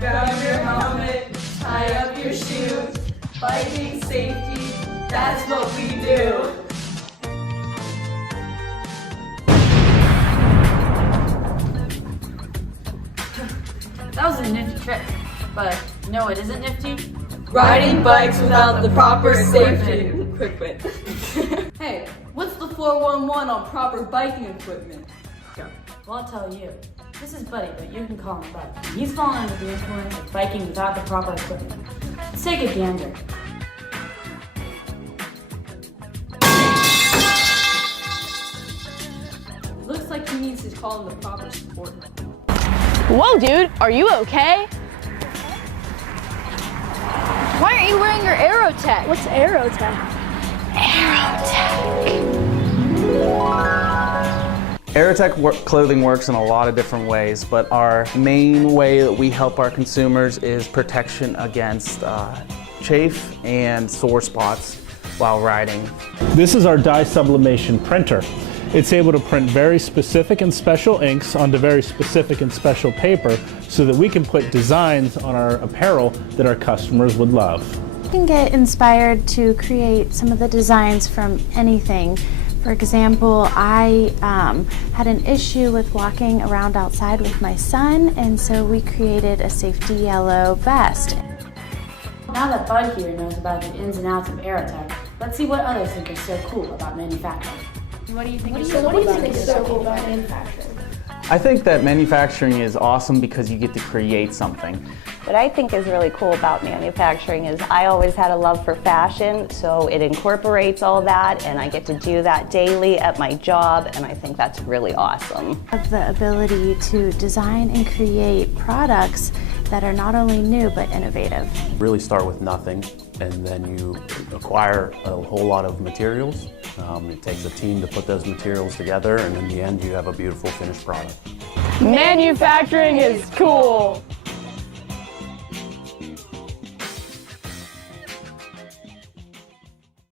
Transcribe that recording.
Grab your helmet, tie up your shoes, biking safety, that's what we do. That was a nifty trick, but you know what isn't nifty? Riding bikes without the proper safety equipment. Hey, what's the 411 on proper biking equipment? Well, I'll tell you. This is Buddy, but you can call him Bud. He's fallen under the influence of biking without the proper equipment. Let's take a gander. Looks like he needs to call in the proper support. Whoa, dude, are you okay? Why aren't you wearing your Aero tech? What's Aero tech? Aerotech clothing works in a lot of different ways, but our main way that we help our consumers is protection against chafe and sore spots while riding. This is our dye sublimation printer. It's able to print very specific and special inks onto very specific and special paper so that we can put designs on our apparel that our customers would love. You can get inspired to create some of the designs from anything. For example, I had an issue with walking around outside with my son, and so we created a safety yellow vest. Now that Bud here knows about the ins and outs of Aerotech, let's see what others think is so cool about manufacturing. What do you think is so cool about manufacturing? I think that manufacturing is awesome because you get to create something. What I think is really cool about manufacturing is I always had a love for fashion, so it incorporates all that, and I get to do that daily at my job, and I think that's really awesome. Of the ability to design and create products that are not only new but innovative. Really start with nothing, and then you acquire a whole lot of materials. It takes a team to put those materials together, and in the end you have a beautiful finished product. Manufacturing is cool.